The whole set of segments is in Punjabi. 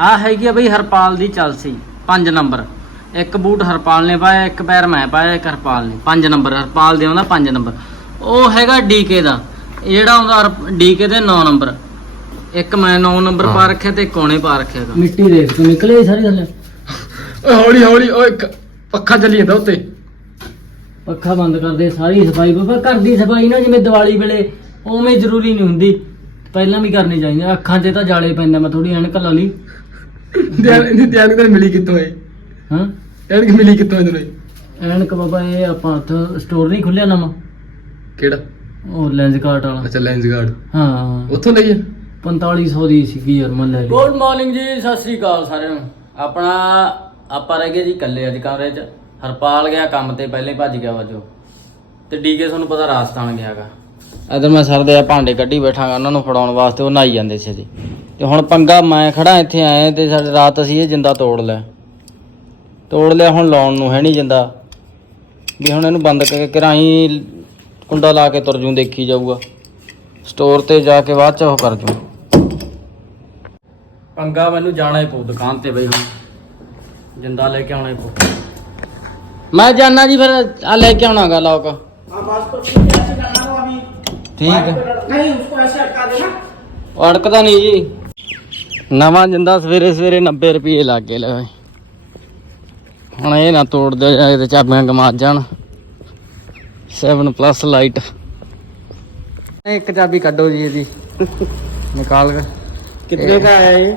ਆ ਹੈਗੀ ਆ ਬਈ ਹਰਪਾਲ ਦੀ ਚਲਸੀ 5 ਨੰਬਰ। ਇੱਕ ਬੂਟ ਹਰਪਾਲ ਨੇ ਪਾਇਆ ਇੱਕ ਪੈਰ ਮੈਂ ਪਾਇਆ ਇੱਕ ਹਰਪਾਲ ਨੇ। 5 ਨੰਬਰ ਹਰਪਾਲ ਦੇ ਆਉਂਦਾ 5 ਨੰਬਰ। ਉਹ ਹੈਗਾ ਡੀਕੇ ਦਾ। ਇਹ ਜਿਹੜਾ ਆਉਂਦਾ ਡੀਕੇ ਦੇ 9 ਨੰਬਰ। ਇੱਕ ਮੈਂ 9 ਨੰਬਰ ਪਾ ਰੱਖਿਆ ਤੇ ਕੋਣੇ ਪਾ ਰੱਖਿਆ ਹੈਗਾ। ਮਿੱਟੀ ਦੇਖ ਤੂੰ ਨਿਕਲੇ ਸਾਰੀ ਥੱਲੇ ਓਏ ਹੌਲੀ ਹੌਲੀ ਓਏ ਇੱਕ ਪੱਖਾ ਚੱਲੀ ਜਾਂਦਾ ਉੱਤੇ। ਪੱਖਾ ਬੰਦ ਕਰ ਦੇ ਸਾਰੀ ਸਫ਼ਾਈ ਬਾਬਾ ਘਰ ਦੀ ਸਫ਼ਾਈ ਨਾ ਜਿਵੇਂ ਦੀਵਾਲੀ ਵੇਲੇ ਉਵੇਂ ਜ਼ਰੂਰੀ ਨਹੀਂ ਹੁੰਦੀ। ਪਹਿਲਾਂ ਵੀ ਕਰਨੀ ਚਾਹੀਦੀ। ਅੱਖਾਂ 'ਚ ਤਾਂ ਜਾਲੇ ਪੈਂਦਾ ਮੈਂ ਥੋੜੀ ਐਨਕ ਲਾ ਲਈ। ਧਿਆਨ ਇਹਦੀ ਕਿਤੇ ਮਿਲੀ ਕਿੱਥੋਂ ਹਾਂ? ਧਿਆਨ ਕਿ ਮਿਲੀ ਕਿੱਥੋਂ ਇਹਨੂੰ ਐਨਕ ਬਾਬਾ ਇਹ ਆਪਾਂ ਉੱਥੇ ਸਟੋਰ ਨਹੀਂ ਖੁੱਲਿਆ ਨਵਾਂ? ਕਿਹੜਾ? ਉਹ ਲੈਂਸ ਕਾਰਟ ਵਾਲਾ। ਅੱਛਾ ਲੈਂਸ ਗਾਰਡ ਹਾਂ। ਉੱਥੋਂ ਲਈ ਆ? 4500 ਦੀ ਸੀਗੀ ਯਾਰ ਮੈਂ ਲੈ ਲਈ। ਗੁੱਡ ਮਾਰਨਿੰਗ ਜੀ ਸਤਿ ਸ੍ਰੀ ਅਕਾਲ ਸਾਰਿਆਂ ਨੂੰ। ਆਪਣਾ ਆਪਾਂ ਰਹਿ ਗਏ ਜੀ ਇਕੱਲੇ ਅੱਜ ਕਮਰੇ 'ਚ। ਹਰਪਾਲ ਗਿਆ ਕੰਮ ਤੇ ਪਹਿਲੇ ਭੱਜ ਗਿਆ ਵਜੋ। ਤੇ ਡੀਕੇ ਤੁਹਾਨੂੰ ਪਤਾ ਰਾਜਸਥਾਨ ਗਿਆਗਾ। ਇਧਰ ਮੈਂ ਸਰ ਦੇ ਭਾਂਡੇ ਕੱਢੀ ਬੈਠਾਂਗਾ, ਉਹਨਾਂ ਨੂੰ ਫੜਾਉਣ ਵਾਸਤੇ, ਉਹ ਨਹਾਈ ਜਾਂਦੇ ਸੀ ਜੀ। ਤੇ ਹੁਣ ਪੰਗਾ ਮੈਂ ਖੜਾ ਇੱਥੇ ਆਏ ਤੇ ਸਾਡੇ ਰਾਤ ਅਸੀਂ ਇਹ ਜਿੰਦਾ ਤੋੜ ਲਿਆ। ਤੋੜ ਲਿਆ, ਹੁਣ ਲਾਉਣ ਨੂੰ ਹੈ ਨਹੀਂ ਜਿੰਦਾ। ਵੀ ਹੁਣ ਇਹਨੂੰ ਬੰਦ ਕਰਕੇ ਕਿਰਾਈ ਕੁੰਡਾ ਲਾ ਕੇ ਤੁਰ ਜੂ, ਦੇਖੀ ਜਾਊਗਾ। ਸਟੋਰ ਤੇ ਜਾ ਕੇ ਬਾਅਦ ਚ ਉਹ ਕਰ ਜੂ। ਪੰਗਾ ਮੈਨੂੰ ਜਾਣਾ ਹੀ ਪਊ, ਦੁਕਾਨ ਤੇ ਬਈ ਹੁਣ। ਜਿੰਦਾ ਲੈ ਕੇ ਆਉਣਾ ਹੀ ਪਊ। ਮੈਂ ਜਾਣਾ ਜੀ ਫਿਰ ਆ ਲੈ ਕੇ ਆਉਣਾਗਾ ਲੋਕ। ਠੀਕ ਹੈ नहीं उसको ऐसे अटका देना ਉਹ ਅੜਕਦਾ ਨਹੀਂ ਜੀ ਨਵਾਂ ਜਿੰਦਾ ਸਵੇਰੇ ਸਵੇਰੇ 90 ਰੁਪਏ ਲੱਗ ਗਏ ਲੈ ਬਈ ਹੁਣ ਇਹ ਨਾ ਤੋੜ ਦੇ ਜਾਏ ਤੇ ਚਾਬੀਆਂ ਗਮਾ ਜਾਣ 7 ਪਲੱਸ ਲਾਈਟ ਇੱਕ ਚਾਬੀ ਕੱਢੋ ਜੀ ਇਹਦੀ ਨਿਕਾਲ ਕੇ कितने का है ये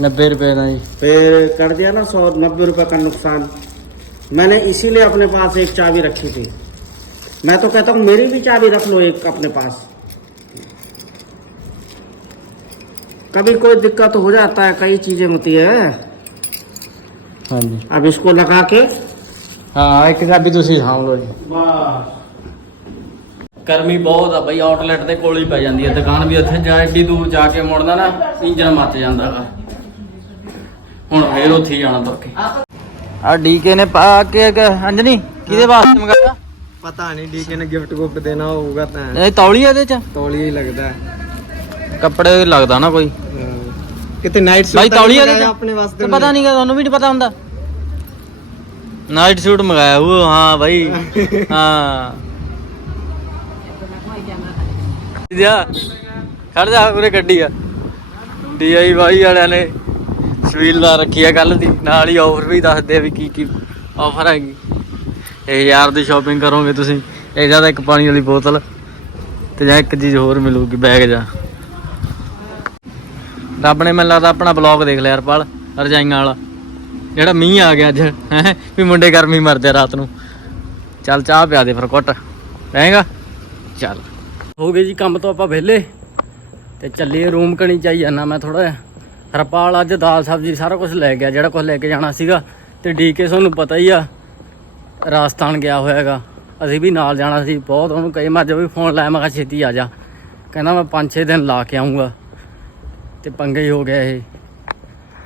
90 ਰੁਪਏ ਦਾ ਜੀ फिर कर दिया ना सौ नब्बे रुपए का नुकसान मैंने इसीलिए अपने पास एक चाबी रखी थी मैं तो कहता हूँ मेरी भी चाबी रख लो एक अपने पास कभी कोई दिक्कत हो जाता है कई चीजें होती है ਹਾਂਜੀ अब इसको लगा के ਹਾਂ ਇੱਕ ਚਾਬੀ ਤੁਸੀਂ ਸਾਂਭ ਲਓ ਜੀ बस ਗਰਮੀ ਬਹੁਤ ਆ ਬਈ ਆਊਟਲੈਟ ਦੇ ਕੋਲ ਹੀ ਪੈ ਜਾਂਦੀ ਹੈ ਦੁਕਾਨ ਵੀ ਉੱਥੇ ਜਾ ਏਡੀ ਦੂਰ ਜਾ ਕੇ ਮੁੜਨਾ ਨਾ ਇੰਜਨ ਮੱਚ ਜਾਂਦਾ ਵਾ ਹੁਣ ਫੇਰ ਉੱਥੇ ਹੀ ਜਾਣਾ ਤੁਰ ਕੇ ਆ ਡੀਕੇ ਨੇ ਪਾ ਕੇ ਗ- ਅੰਜਨੀ ਕਿਹਦੇ ਵਾਸਤੇ ਮੰਗਾਇਆ ਪਤਾ ਨਹੀਂ ਡੀਕੇ ਨੇ ਗਿਫਟ ਗੁਫਟ ਦੇਣਾ ਹੋਊਗਾ ਤਾਂ। ਇਹ ਤੌਲੀ ਇਹਦੇ ਚ? ਤੌਲੀਆ ਹੀ ਲੱਗਦਾ। ਹੈ। ਕੱਪੜੇ ਲੱਗਦਾ ਨਾ ਕੋਈ। ਕਿਤੇ ਨਾਈਟ ਸੂਟ ਭਾਈ ਤੌਲੀ ਇਹਦੇ ਚ? ਆਪਣੇ ਵਾਸਤੇ ਪਤਾ ਨਹੀਂ ਤੁਹਾਨੂੰ ਵੀ ਨਹੀਂ ਪਤਾ ਹੁੰਦਾ। ਨਾਈਟ ਸੂਟ ਮੰਗਾਇਆ ਉਹ ਹਾਂ ਭਾਈ ਹਾਂ। ਜਾ ਖੜ ਜਾ ਉਰੇ ਗੱਡੀ ਆ। ਡੀਆਈ ਵਾਈ ਵਾਲਿਆਂ ਨੇ ਸਵੀਲ ਲਾ ਰੱਖੀ ਆ ਦੀ। ਨਾਲ ਹੀ ਆਫਰ ਵੀ ਦੱਸਦੇ ਆ ਵੀ ਕੀ ਕੀ ਆਫਰ ਹੈਗੀ। ਇਹ ਯਾਰ ਦੀ ਸ਼ਾਪਿੰਗ ਕਰੋਗੇ ਤੁਸੀਂ, ਇਹ ਜ਼ਿਆਦਾ ਇੱਕ ਪਾਣੀ ਵਾਲੀ ਬੋਤਲ ਤੇ ਜਾਂ ਇੱਕ ਚੀਜ਼ ਹੋਰ ਮਿਲੂਗੀ ਬੈਗ ਜਾ। ਰੱਬ ਨੇ ਮੈਨੂੰ ਲੱਗਦਾ ਆਪਣਾ ਬਲੌਗ ਦੇਖ ਲਿਆ, ਹਰਪਾਲ, ਰਜਾਈਆਂ ਵਾਲਾ। ਜਿਹੜਾ ਮੀਂਹ ਆ ਗਿਆ ਅੱਜ, ਹੈ, ਵੀ ਮੁੰਡੇ ਗਰਮੀ ਮਰਦੇ ਰਾਤ ਨੂੰ। ਚੱਲ ਚਾਹ ਪਿਆ ਦੇ ਫਿਰ ਕੁੱਟ ਰਹੇਗਾ? ਚੱਲ। ਹੋ ਗਏ ਜੀ ਕੰਮ ਤੋਂ ਆਪਾਂ ਵਿਹਲੇ, ਤੇ ਚੱਲੀਏ ਰੂਮ ਕਣੀ ਚਾਈ ਜਾਣਾ ਮੈਂ ਥੋੜਾ ਜਿਹਾ। ਹਰਪਾਲ ਅੱਜ ਦਾਲ ਸਬਜ਼ੀ ਸਾਰਾ ਕੁਝ ਲੈ ਗਿਆ, ਜਿਹੜਾ ਕੁਝ ਲੈ ਕੇ ਜਾਣਾ ਸੀਗਾ, ਤੇ ਡੀਕੇ ਤੁਹਾਨੂੰ ਪਤਾ ਹੀ ਆ ਰਾਜਸਥਾਨ ਗਿਆ ਹੋਇਆ ਹੈਗਾ। ਅਸੀਂ ਵੀ ਨਾਲ ਜਾਣਾ ਸੀ, ਬਹੁਤ ਉਹਨੂੰ ਕਹੇ, ਮੈਂ ਅੱਜ ਵੀ ਫੋਨ ਲਾਇਆ, ਮੈਂ ਕਿਹਾ ਛੇਤੀ ਆ ਜਾ। ਕਹਿੰਦਾ ਮੈਂ 5-6 ਦਿਨ ਲਾ ਕੇ ਆਉਂਗਾ ਤੇ ਪੰਗੇ ਹੋ ਗਿਆ ਇਹ।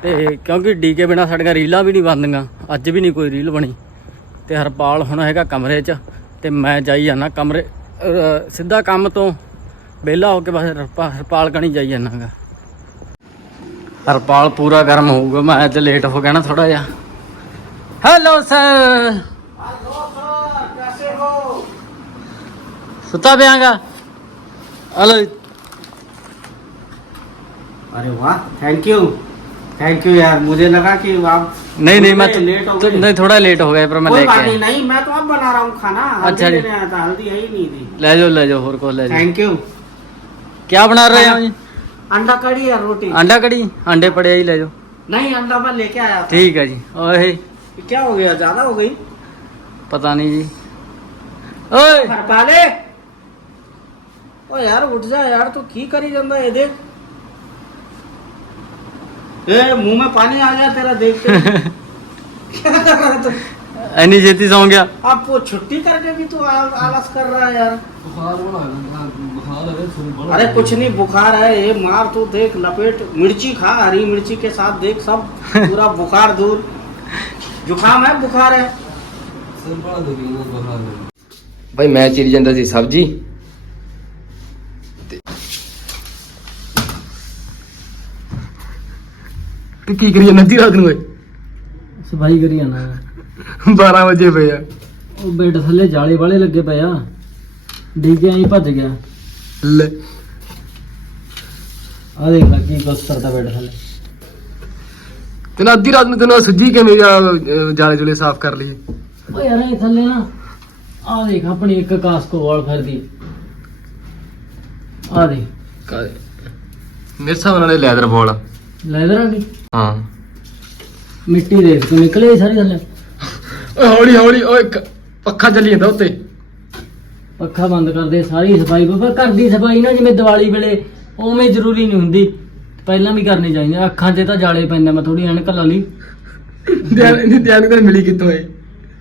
ਤੇ ਕਿਉਂਕਿ ਡੀਕੇ ਬਿਨਾ ਸਾਡੀਆਂ ਰੀਲਾਂ ਵੀ ਨਹੀਂ ਬਣਦੀਆਂ, ਅੱਜ ਵੀ ਨਹੀਂ ਕੋਈ ਰੀਲ ਬਣੀ। ਤੇ ਹਰਪਾਲ ਹੁਣ ਹੈਗਾ ਕਮਰੇ 'ਚ, ਤੇ ਮੈਂ ਜਾਈ ਜਾਣਾ ਕਮਰੇ ਸਿੱਧਾ ਕੰਮ ਤੋਂ ਵਿਹਲਾ ਹੋ ਕੇ ਬਸ ਹਰਪਾ- ਹਰਪਾਲ ਕਣੀ ਜਾਈ ਜਾਣਾਗਾ ਹਰਪਾਲ ਪੂਰਾ ਗਰਮ ਹੋਊਗਾ, ਮੈਂ ਅੱਜ ਲੇਟ ਹੋ ਗਿਆ ਨਾ ਥੋੜਾ ਜਿਹਾ। ਹੈਲੋ ਸਰ सुता पियांगा हेलो अरे वाह थैंक यू थैंक यू यार मुझे लगा कि आप नहीं नहीं मैं तो लेट हो तो- गए। नहीं थोड़ा लेट हो गया पर मैं लेके नहीं मैं तो अब बना रहा हूँ खाना। अच्छा जी। हल्दी है ही नहीं थी। ले जाओ ले जाओ और को ले जाओ। थैंक यू क्या बना रहे हो? अंडा कड़ी या रोटी। अंडा कड़ी? अंडे पड़े ही ले जाओ। नहीं अंडा मैं लेके आया था। ठीक है जी ओए। क्या हो गया ज़्यादा हो गई? पता नहीं जी। ओए। हरपाले। हरपाले ओ यार उठ जा यार तू की करी जंदा ये देख ए मुंह में पानी आ गया तेरा देखते ही। क्या कर रहा है तू एनी छेती सौ गया अब वो छुट्टी करके भी तू आल- आलस कर रहा है यार अरे कुछ नहीं बुखार है ये मार तू देख लपेट मिर्ची खा हरी मिर्ची के साथ देख सब पूरा बुखार दूर जुकाम है बुखार है ਭਾਈ ਮੈਂ ਚੀਰੀ ਜਾਂਦਾ ਸੀ ਸਬਜੀ ਤੇ ਕੀ ਕਰੀਏ ਨੱਦੀ ਰਾਤ ਨੂੰ ਓਏ ਸਫ਼ਾਈ ਕਰੀ ਜਾਣਾ। 12 ਵਜੇ ਪਏ ਆ। ਉਹ ਬੈਡ ਥੱਲੇ ਜਾਲੇ ਵਾਲੇ ਲੱਗੇ ਪਏ ਆ। ਡੀਕੇ ਐਂ ਭੱਜ ਗਿਆ। ਲੈ। ਆ ਦੇਖ ਲੈ ਕੀ ਕੁਛ ਕਰਦਾ ਬੈਡ ਥੱਲੇ। ਤੇ ਨਾ ਅੱਧੀ ਰਾਤ ਨੂੰ ਤੈਨੂੰ ਸੁੱਜੀ ਕਿਵੇਂ ਅਹ, ਜਾਲੇ ਜੁਲੇ ਸਾਫ਼ ਕਰ ਲਈਏ? ਓ ਯਾਰ ਇਹ ਥੱਲੇ ਨਾ ਆ ਦੇਖ ਆਪਣੀ ਇੱਕ ਕਾਸਕੋ ਵਾਲ ਫਿਰਦੀ। ਆ ਦੇ ਮੇਰੇ ਹਿਸਾਬ ਨਾਲ ਲੈਦਰ ਬਾਲ ਆ। ਲੈਦਰ ਆ ਗਈ ਹਾਂ। ਮਿੱਟੀ ਦੇਖ ਤੂੰ ਨਿਕਲੇ ਸਾਰੀ ਥੱਲੇ ਓਏ ਹੌਲੀ ਹੌਲੀ ਓਏ ਕ- ਪੱਖਾ ਚੱਲੀ ਜਾਂਦਾ ਉੱਤੇ। ਪੱਖਾ ਬੰਦ ਕਰ ਦੇ ਸਾਰੀ ਸਫ਼ਾਈ ਪਰ ਘਰ ਦੀ ਸਫ਼ਾਈ ਨਾ ਜਿਵੇਂ ਦੀਵਾਲੀ ਵੇਲੇ ਉਵੇਂ ਜ਼ਰੂਰੀ ਨਹੀਂ ਹੁੰਦੀ। ਪਹਿਲਾਂ ਵੀ ਕਰਨੀ ਚਾਹੀਦੀ ਆ। ਅੱਖਾਂ 'ਤੇ ਤਾਂ ਜਾਲੇ ਪੈਂਦੇ ਮੈਂ ਥੋੜੀ ਐਨਕ ਲਾ ਲਈ। ਧਿਆਨ ਇਹਦੀ ਧਿਆਨ ਕਿਤੇ ਮਿਲੀ ਕਿੱਥੋਂ ਏ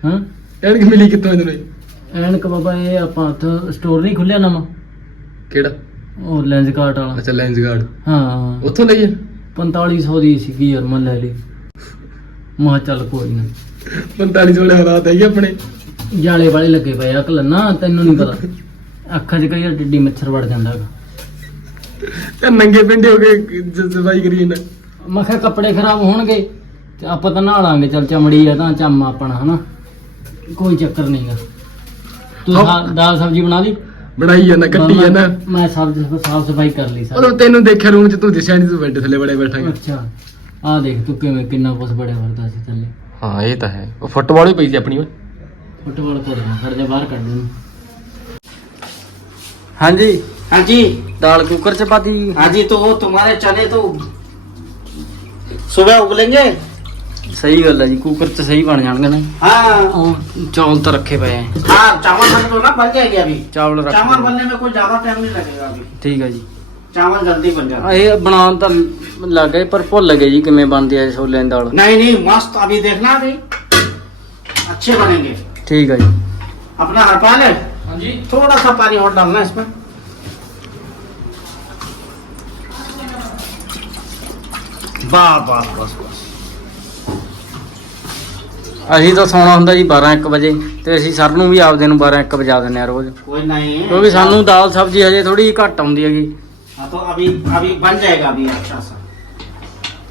ਹਾਂ? ਐਨਕ ਮਿਲੀ ਕਿੱਥੋਂ ਇਹਨੂੰ ਇਹ? ਐਨਕ ਬਾਬਾ ਇਹ ਆਪਾਂ ਉੱਥੇ ਸਟੋਰ ਨਹੀਂ ਖੁੱਲਿਆ ਨਵਾਂ? ਕਿਹੜਾ? ਉਹ ਲੈਂਸ ਕਾਰਟ ਵਾਲਾ। ਅੱਛਾ ਲੈਂਸ ਗਾਰਡ ਹਾਂ। ਉੱਥੋਂ ਲਈ ਆ? 4500 ਦੀ ਸੀਗੀ ਯਾਰ ਮੈਂ ਲੈ ਲਈ। ਮਾ ਚੱਲ ਕੋਈ ਨਾ। 45 ਵਾਲੇ ਹਾਲਾਤ ਹੈਗੇ ਆਪਣੇ। ਜਾਲੇ ਵਾਲੇ ਲੱਗੇ ਪਏ ਆ ਕਲੰਨਾ ਤੈਨੂੰ ਨਹੀਂ ਪਤਾ। ਅੱਖਾਂ 'ਚ ਕਈ ਵਾਰ ਡਿੱਡੀ ਮੱਛਰ ਵੜ ਜਾਂਦਾ ਹੈਗਾ। ਤੇ ਨੰਗੇ ਪਿੰਡੇ ਹੋ ਕੇ ਜ- ਸਫ਼ਾਈ ਕਰੀ ਜਾਂਦਾ। ਮੈਂ ਕਿਹਾ ਕੱਪੜੇ ਖਰਾਬ ਹੋਣਗੇ ਤੇ ਆਪਾਂ ਤਾਂ ਨਹਾ ਲਾਂਗੇ। ਚੱਲ ਚਮੜੀ ਆ ਤਾਂ ਚੰਮ ਆਪਣਾ ਹਨਾ। ਕੋਈ ਚੱਕਰ ਨਹੀਂਗਾ ਤੂੰ ਹਾਂ। ਦਾਲ ਸਬਜ਼ੀ ਬਣਾ ਲਈ? ਬਣਾਈ ਜਾਂਦਾ ਕੱਟੀ ਮੈਂ- ਜਾਂਦਾ ਮੈਂ ਸਬਜ਼ੀ ਸਾਫ ਸਫਾਈ ਕਰ ਲਈ ਸਾਰੀ ਉਹ ਤੈਨੂੰ ਦੇਖਿਆ ਰੂਮ ਚ ਤੂੰ ਦਿਸਿਆ ਨਹੀਂ ਤੂੰ ਬੈੱਡ ਥੱਲੇ ਬੜੇ ਬੈਠਾ ਗਾ। ਅੱਛਾ ਆ ਦੇਖ ਤੂੰ ਕਿਵੇਂ ਕਿੰਨਾ ਕੁਛ ਬੜਿਆ ਵਰਦਾ ਸੀ ਥੱਲੇ ਹਾਂ ਇਹ ਤਾਂ ਹੈ ਉਹ ਫੁੱਟਬਾਲ ਹੀ ਪਈ ਸੀ ਆਪਣੀ ਓਏ ਫੁੱਟਬਾਲ ਕੋਲ ਖੜ ਜਾ ਬਾਹਰ ਕੱਢ ਦੇ ਹਾਂਜੀ हाँ जी ਦਾਲ ਕੁੱਕਰ ਚ ਪਾਤੀ हाँ जी तो वो तुम्हारे चने तो सुबह उबलेंगे ਸਹੀ ਗੱਲ ਹੈ ਜੀ ਕੁੱਕਰ ਚ ਸਹੀ ਬਣ ਜਾਣਗੇ ਨਾ हाँ ਉਹ ਚੌਲ ਤਾਂ ਰੱਖੇ ਪਏ ਆ हाँ चावल बन दो ना बन जाएंगे अभी ਚਾਵਲ ਰੱਖ चावल बनने में कोई ज्यादा टाइम नहीं लगेगा अभी ਠੀਕ ਹੈ ਜੀ चावल जल्दी बन जाता ਇਹ ਬਣਾਉਣ ਤਾਂ ਲੱਗ ਗਏ ਪਰ ਭੁੱਲ ਗਏ ਜੀ ਕਿਵੇਂ ਬਣਦੀ ਹੈ ਛੋਲੇ ਦੀ ਦਾਲ नहीं नहीं मस्त अभी देखना अभी अच्छे बनेंगे ਠੀਕ ਹੈ ਜੀ अपना हरपाल है हाँ जी थोड़ा सा पानी और डालना है इसमें वाह वाह बस बस ਅਸੀਂ ਤਾਂ ਸੌਣਾ ਹੁੰਦਾ ਜੀ 12 1 ਵਜੇ ਤੇ ਅਸੀਂ ਸਰ ਨੂੰ ਵੀ ਆਪਦੇ ਨੂੰ 12 1 ਵਜਾ ਦਿੰਦੇ ਆ ਰੋਜ਼ कोई नहीं है ਕਿਉਂਕਿ ਸਾਨੂੰ ਦਾਲ ਸਬਜ਼ੀ ਹਜੇ ਥੋੜੀ ਘੱਟ ਆਉਂਦੀ ਹੈਗੀ हाँ तो अभी अभी बन जाएगा अभी अच्छा सा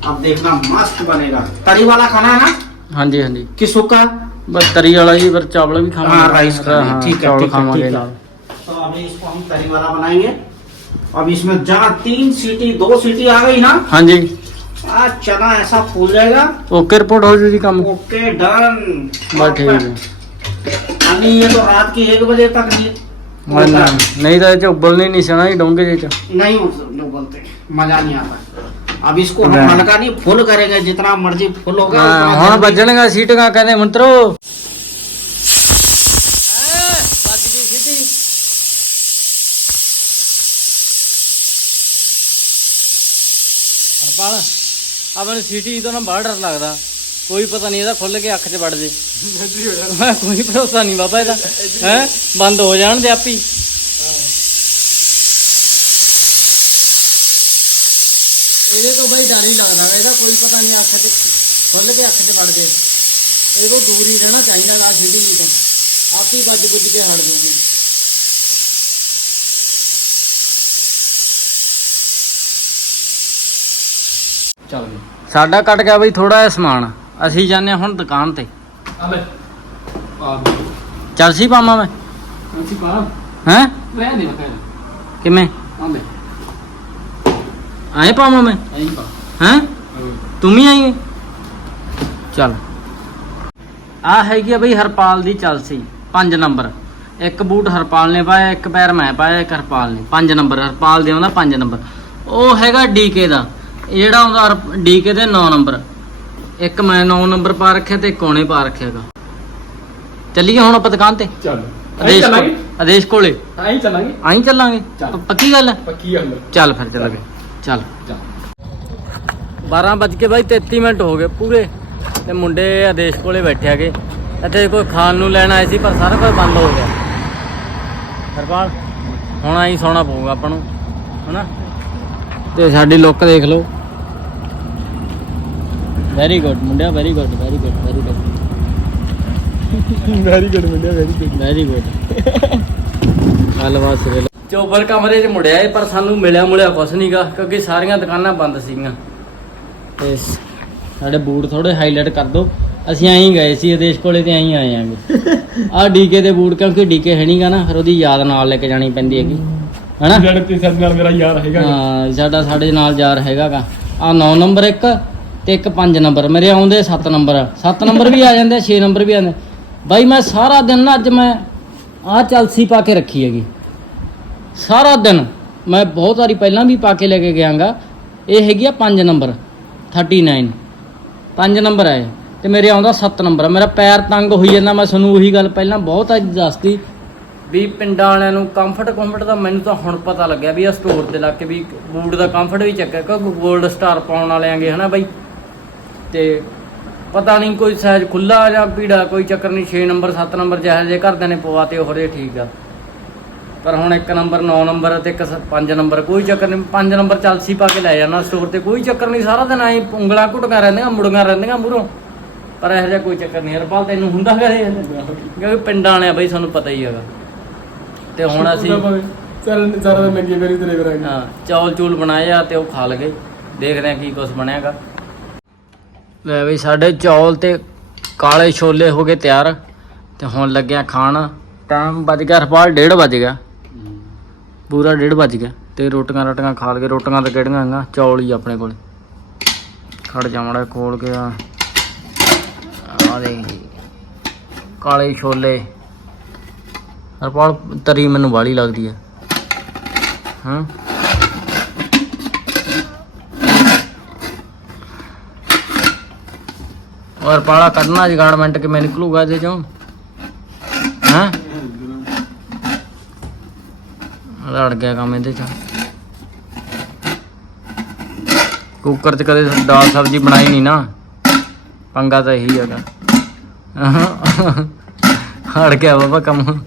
अब देखना मस्त बनेगा तरी वाला खाना है ना ਹਾਂਜੀ ਹਾਂਜੀ कि सूखा ਬਸ ਤਰੀ ਵਾਲਾ ਜੀ ਫਿਰ ਚਾਵਲ ਵੀ ਖਾਵਾਂਗੇ हाँ राइस खाना ਹਾਂ, है ठीक है ਚਾਵਲ ठीक है ਖਾਵਾਂਗੇ ठीक ਨਾਲ है तो अभी इसको हम तरी वाला बनाएंगे अब इसमें जहाँ तीन सीटी दो सीटी आ गई ना ਹਾਂਜੀ ਆ चना ऐसा फूल जाएगा ओके रिपोर्ट हो जाएगी काम ओके डन बस ठीक है अभी ये तो रात की एक बजे तक नहीं नहीं तो ऐसे उबलने नहीं सना डोंगे जैसे नहीं उबलते मजा नहीं आता अब इसको हम हल्का नहीं फुल करेंगे जितना मर्जी फुल होगा हाँ बजने का सीट का कहने मंत्रो हरपाल ਆਪਣੇ ਸਿਟੀ ਤੋਂ ਨਾ ਬੜਾ ਡਰ ਲੱਗਦਾ। ਕੋਈ ਪਤਾ ਨਹੀਂ ਇਹਦਾ ਖੁੱਲ ਕੇ ਅੱਖ 'ਚ ਵੜ ਜੇ। ਕੋਈ ਭਰੋਸਾ ਨਹੀਂ ਬਾਬਾ ਇਹਦਾ। ਹੈ? ਬੰਦ ਹੋ ਜਾਣ ਦੇ ਆਪੀ। ਇਹਦੇ ਤੋਂ ਬਈ ਡਰ ਹੀ ਲੱਗਦਾ ਇਹਦਾ ਕੋਈ ਪਤਾ ਨਹੀਂ ਅੱਖ 'ਚ ਖੁੱਲ ਕੇ ਅੱਖ 'ਚ ਵੜ ਜੇ। ਇਹ ਤੋਂ ਦੂਰ ਰਹਿਣਾ ਚਾਹੀਦਾ ਲਾ ਸਿੱਧੀ ਤੋਂ। ਆਪ ਹੀ ਵੱਜ ਬੁੱਝ ਕੇ ਹਟ ਜੂਗੀ ਚੱਲ ਸਾਡਾ ਕੱਟ ਗਿਆ ਬਈ ਥੋੜਾ ਜਿਹਾ ਸਮਾਨ। ਅਸੀਂ ਜਾਂਦੇ ਹਾਂ ਹੁਣ ਦੁਕਾਨ ਤੇ। ਆ ਚੱਲ ਸੀ ਪਾਵਾਂ ਮੈਂ। ਅਸੀਂ ਪਾ ਹੈ? ਲੈ ਨਹੀਂ ਮੈਂ ਕਿਵੇਂ? ਆਏ ਪਾਵਾਂ ਮੈਂ। ਪਾ। ਹੈ? ਤੂੰ ਵੀ ਆਈ ਚੱਲ। ਆ ਹੈਗੀ ਆ ਬਈ ਹਰਪਾਲ ਦੀ ਚਲਸੀ 5 ਨੰਬਰ। ਇੱਕ ਬੂਟ ਹਰਪਾਲ ਨੇ ਪਾਇਆ ਇੱਕ ਪੈਰ ਮੈਂ ਪਾਇਆ ਇੱਕ ਹਰਪਾਲ ਨੇ। 5 ਨੰਬਰ। ਹਰਪਾਲ ਦੇ ਆਉਂਦਾ 5 ਨੰਬਰ। ਉਹ ਹੈਗਾ ਡੀਕੇ ਦਾ। ਜਿਹੜਾ ਆਉਂਦਾ ਡੀਕੇ ਦੇ 9 ਨੰਬਰ। ਇੱਕ ਮੈਂ 9 ਨੰਬਰ ਪਾ ਰੱਖਿਆ ਤੇ ਕੋਣੇ ਪਾ ਰੱਖਿਆਗਾ ਚੱਲੀਏ ਹੁਣ ਆਪਾਂ ਦੁਕਾਨ ਤੇ? ਚੱਲ। ਆਦੇਸ਼ ਕੋਲ ਆਦੇਸ਼ ਕੋਲੇ। ਆਈ ਚੱਲਾਂਗੇ। ਆਈ ਚੱਲਾਂਗੇ? ਚੱਲ। ਪੱਕੀ ਗੱਲ ਹੈ? ਪੱਕੀ ਗੱਲ ਚੱਲ ਫਿਰ ਚੱਲਾਂਗੇ। ਚੱਲ। ਚੱਲ। 12 ਵੱਜ ਕੇ ਬਾਈ 33 ਮਿੰਟ ਹੋ ਗਏ ਪੂਰੇ। ਤੇ ਮੁੰਡੇ ਆਦੇਸ਼ ਕੋਲੇ ਬੈਠੇ ਆਗੇ ਇੱਥੇ ਕੋਈ ਖਾਣ ਨੂੰ ਲੈਣ ਆਏ ਸੀ ਪਰ ਸਾਰਾ ਕੁਝ ਬੰਦ ਹੋ ਗਿਆ। ਹਰਪਾਲ ਹੁਣ ਆਈ ਸੌਣਾ ਪਊਗਾ ਆਪਾਂ ਨੂੰ। ਹਨਾ? ਤੇ ਸਾਡੀ ਲੁੱਕ ਦੇਖ ਲਓ। ਵੈਰੀ ਗੁੱਡ ਮੁੰਡਿਆ very good very good very good very good ਮੁੰਡਿਆ ਵੈਰੀ ਗੁੱਡ ਵੈਰੀ ਗੁੱਡ ਗੱਲਬਾਤ ਸਿਰੇ ਚੋਬਰ ਕਮਰੇ 'ਚ ਮੁੜਿਆ ਏ ਪਰ ਸਾਨੂੰ ਮਿਲਿਆ ਮੁਲਿਆ ਕੁਛ ਨਹੀਂਗਾ ਕਿਉਂਕਿ ਸਾਰੀਆਂ ਦੁਕਾਨਾਂ ਬੰਦ ਸੀਗੀਆਂ। ਤੇ ਸਾਡੇ ਬੂਟ ਥੋੜੇ ਹਾਈਲਾਈਟ ਕਰ ਦਿਓ ਅਸੀਂ ਐਂ ਹੀ ਗਏ ਸੀ ਆਦੇਸ਼ ਕੋਲੇ ਤੇ ਐਂ ਹੀ ਆਏ ਆਂਗੇ। ਆਹ ਡੀਕੇ ਦੇ ਬੂਟ ਕਿਉਂਕਿ ਡੀਕੇ ਹੈ ਨਹੀਂਗਾ ਨਾ ਫਿਰ ਉਹਦੀ ਯਾਦ ਨਾਲ ਲੈ ਕੇ ਜਾਣੀ ਪੈਂਦੀ ਹੈਗੀ। ਹਨਾ? ਜਿਹੜੇ ਤੇ ਸਾਡੇ ਨਾਲ ਮੇਰਾ ਯਾਰ ਹੈਗਾ ਹਾਂ ਸਾਡਾ ਸਾਡੇ ਨਾਲ ਯਾਰ ਹੈਗਾਗਾ ਆ 9 ਨੰਬਰ ਇੱਕ ਤੇ ਇੱਕ 5 ਨੰਬਰ ਮੇਰੇ ਆਉਂਦੇ 7 ਨੰਬਰ। 7 ਨੰਬਰ ਵੀ ਆ ਜਾਂਦੇ 6 ਨੰਬਰ ਵੀ ਆਉਂਦੇ ਬਾਈ ਮੈਂ ਸਾਰਾ ਦਿਨ ਨਾ ਅੱਜ ਮੈਂ ਆ ਚਲਸੀ ਪਾ ਕੇ ਰੱਖੀ ਹੈਗੀ। ਸਾਰਾ ਦਿਨ ਮੈਂ ਬਹੁਤ ਵਾਰੀ ਪਹਿਲਾਂ ਵੀ ਪਾ ਕੇ ਲੈ ਕੇ ਗਿਆਗਾ ਇਹ ਹੈਗੀ ਆ 5 ਨੰਬਰ 39 5 ਨੰਬਰ ਆਏ ਇਹ, ਤੇ ਮੇਰੇ ਆਉਂਦਾ 7 ਨੰਬਰ। ਮੇਰਾ ਪੈਰ ਤੰਗ ਹੋਈ ਜਾਂਦਾ ਮੈਂ ਤੁਹਾਨੂੰ ਉਹੀ ਗੱਲ ਪਹਿਲਾਂ ਬਹੁਤ ਅੱਜ ਦੱਸਤੀ। ਵੀ ਪਿੰਡਾਂ ਵਾਲਿਆਂ ਨੂੰ ਕੰਫਰਟ ਕੰਫਰਟ ਦਾ ਮੈਨੂੰ ਤਾਂ ਹੁਣ ਪਤਾ ਲੱਗਿਆ ਵੀ ਆ ਸਟੋਰ ਤੇ ਲੱਗ ਕੇ ਵੀ ਬੂਟ ਦਾ ਕੰਫਰਟ ਵੀ ਚੱਕਿਆ ਕਿਉਂਕਿ 골ਡ ਸਟਾਰ ਪਾਉਣ ਵਾਲਿਆਂਗੇ ਹਨਾ ਬਾਈ। ਤੇ ਪਤਾ ਨਹੀਂ ਕੋਈ ਸਾਈਜ਼ ਖੁੱਲਾ ਜਾਂ ਪੀੜਾ ਕੋਈ ਚੱਕਰ ਨਹੀਂ 6 ਨੰਬਰ 7 ਨੰਬਰ ਜਿਹੋ ਜਿਹੇ ਘਰਦਿਆਂ ਨੇ ਪਵਾਤੇ ਉਹ ਜੇ ਠੀਕ ਆ। ਪਰ ਹੁਣ ਇੱਕ ਨੰਬਰ 9 ਨੰਬਰ ਤੇ ਇੱਕ 5 ਨੰਬਰ ਕੋਈ ਚੱਕਰ ਨਹੀਂ 5 ਨੰਬਰ ਚਲਸੀ ਪਾ ਕੇ ਲੈ ਜਾਣਾ ਸਟੋਰ ਤੇ ਕੋਈ ਚੱਕਰ ਨਹੀਂ ਸਾਰਾ ਦਿਨ ਐਂ ਉਂਗਲਾਂ ਘੁੱਟੀਆਂ ਰਹਿੰਦੀਆਂ ਮੁੜੀਆਂ ਰਹਿੰਦੀਆਂ ਮੂਹਰੋਂ। ਪਰ ਇਹੋ ਜਿਹਾ ਕੋਈ ਚੱਕਰ ਨਹੀਂ ਹਰਪਾਲ ਤੈਨੂੰ ਹੁੰਦਾ ਕਰੇ ਕਿਉਂਕਿ ਪਿੰਡਾਂ ਵਾਲਿਆਂ ਬਈ ਤੁਹਾਨੂੰ ਪਤਾ ਹੀ ਹੈਗਾ। ਤੇ ਹੁਣ ਅਸੀਂ ਚੱਲ ਸਾਰਾ ਦਿਨ ਨੰਗੇ ਮੇਰੀ ਤੇਰੇ ਕਰਾਂਗੇ ਹਾਂ ਚੌਲ ਚੂਲ ਬਣਾਏ ਆ ਤੇ ਉਹ ਖਾ ਲਗੇ। ਦੇਖਦੇ ਆ ਕੀ ਕੁਝ ਬਣਿਆਗਾ। ਲੈ ਬਈ ਸਾਡੇ ਚੌਲ ਤੇ ਕਾਲੇ ਛੋਲੇ ਹੋ ਗਏ ਤਿਆਰ, ਤੇ ਹੁਣ ਲੱਗਿਆ ਖਾਣ। ਟਾਈਮ ਵੱਜ ਗਿਆ, ਹਰਪਾਲ 1:30 ਵੱਜ ਗਿਆ। ਪੂਰਾ 1:30 ਵੱਜ ਗਿਆ। ਤੇ ਰੋਟੀਆਂ ਰੋਟੀਆਂ ਖਾ ਲਗੇ, ਰੋਟੀਆਂ ਤਾਂ ਕਿਹੜੀਆਂ ਹੈਗੀਆਂ? ਚੌਲ ਹੀ ਆਪਣੇ ਕੋਲ। ਖੜ ਜਾਵੜਾ ਖੋਲ ਕੇ ਆ। ਆ ਦੇ। ਕਾਲੇ ਛੋਲੇ। ਹਰਪਾਲ, ਤਰੀ ਮੈਨੂੰ ਵਾਲੀ ਲੱਗਦੀ ਹੈ ਹਾਂ? और पाला करना जुगाड़ मिनट के मैं निकलूंगा ਇਹਦੇ ਚੋਂ ਹਾਂ ਲੜ ਗਿਆ ਕੰਮ ਇਹਦੇ ਚ ਕੁੱਕਰ 'ਚ ਕਦੇ ਦਾਲ ਸਬਜ਼ੀ ਬਣਾਈ ਨਹੀਂ ਨਾ ਪੰਗਾ ਤਾਂ ਇਹੀ ਹੈਗਾ ਹੜ ਗਿਆ ਬਾਬਾ ਕੰਮ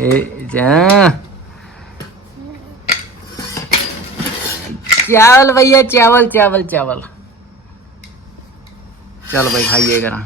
ਇਹ ਜਾ चावल भैया चावल चावल चावल ਚੱਲ ਬਾਈ ਖਾਈਏ ਕਰਾਂ।